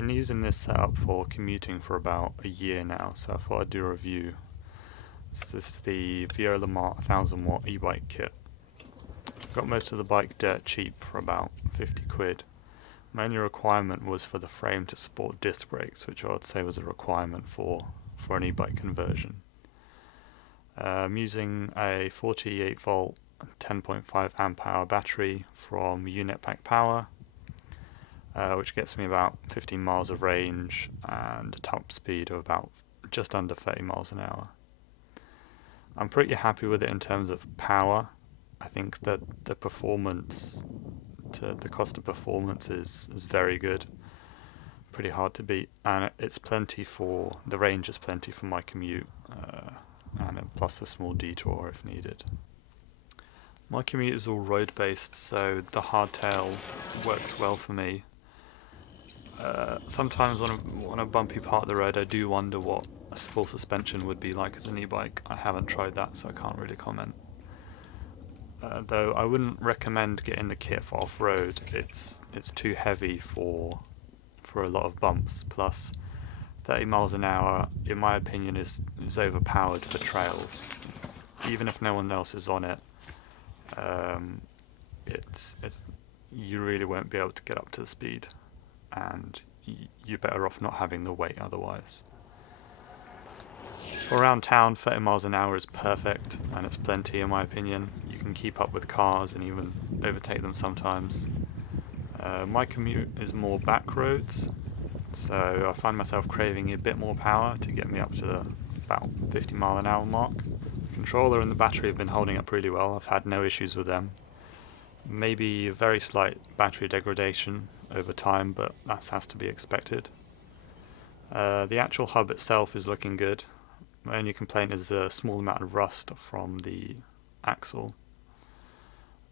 been using this setup for commuting for about a year now, so I thought I'd do a review. This is the Voilamart 1000 watt e-bike kit. Got most of the bike dirt cheap for about 50 quid. My only requirement was for the frame to support disc brakes, which I would say was a requirement for an e-bike conversion. I'm using a 48 volt 10.5 amp hour battery from Unit Pack Power, which gets me about 15 miles of range and a top speed of about just under 30 miles an hour. I'm pretty happy with it in terms of power. I think that the performance, the cost of performance is very good, pretty hard to beat, and it's plenty for, the range is plenty for my commute, and plus a small detour if needed. My commute is all road based, so the hardtail works well for me. Sometimes on a bumpy part of the road I do wonder what a full suspension would be like as an e-bike. I haven't tried that, so I can't really comment. Though I wouldn't recommend getting the kit for off-road. It's too heavy for a lot of bumps. Plus, 30 miles an hour, in my opinion, is overpowered for trails. Even if no one else is on it, it's you really won't be able to get up to the speed, and you're better off not having the weight otherwise. For around town, 30 miles an hour is perfect, and it's plenty in my opinion. You can keep up with cars and even overtake them sometimes. My commute is more back roads, so I find myself craving a bit more power to get me up to the about 50 mile an hour mark. The controller and the battery have been holding up really well. I've had no issues with them. Maybe a very slight battery degradation over time, but that has to be expected. The actual hub itself is looking good. My only complaint is a small amount of rust from the axle.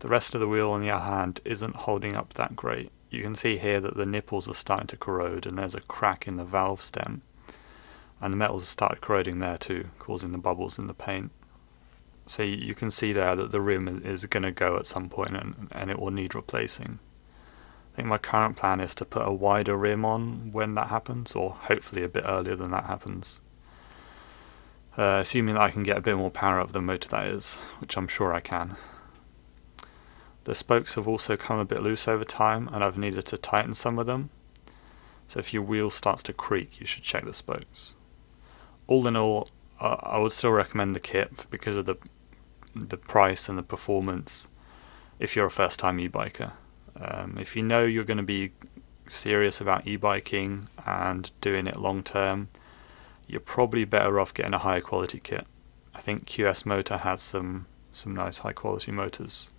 The rest of the wheel, on the other hand, isn't holding up that great. You can see here that the nipples are starting to corrode, and there's a crack in the valve stem, and the metals have started corroding there too, causing the bubbles in the paint. So you can see there that the rim is going to go at some point, and it will need replacing. I think my current plan is to put a wider rim on when that happens, or hopefully a bit earlier than that happens. Assuming that I can get a bit more power out of the motor, that is, which I'm sure I can. The spokes have also come a bit loose over time, and I've needed to tighten some of them. So if your wheel starts to creak, you should check the spokes. All in all, I would still recommend the kit because of the price and the performance if you're a first time e-biker. If you know you're going to be serious about e-biking and doing it long term, you're probably better off getting a higher quality kit. I think QS Motor has some nice high quality motors.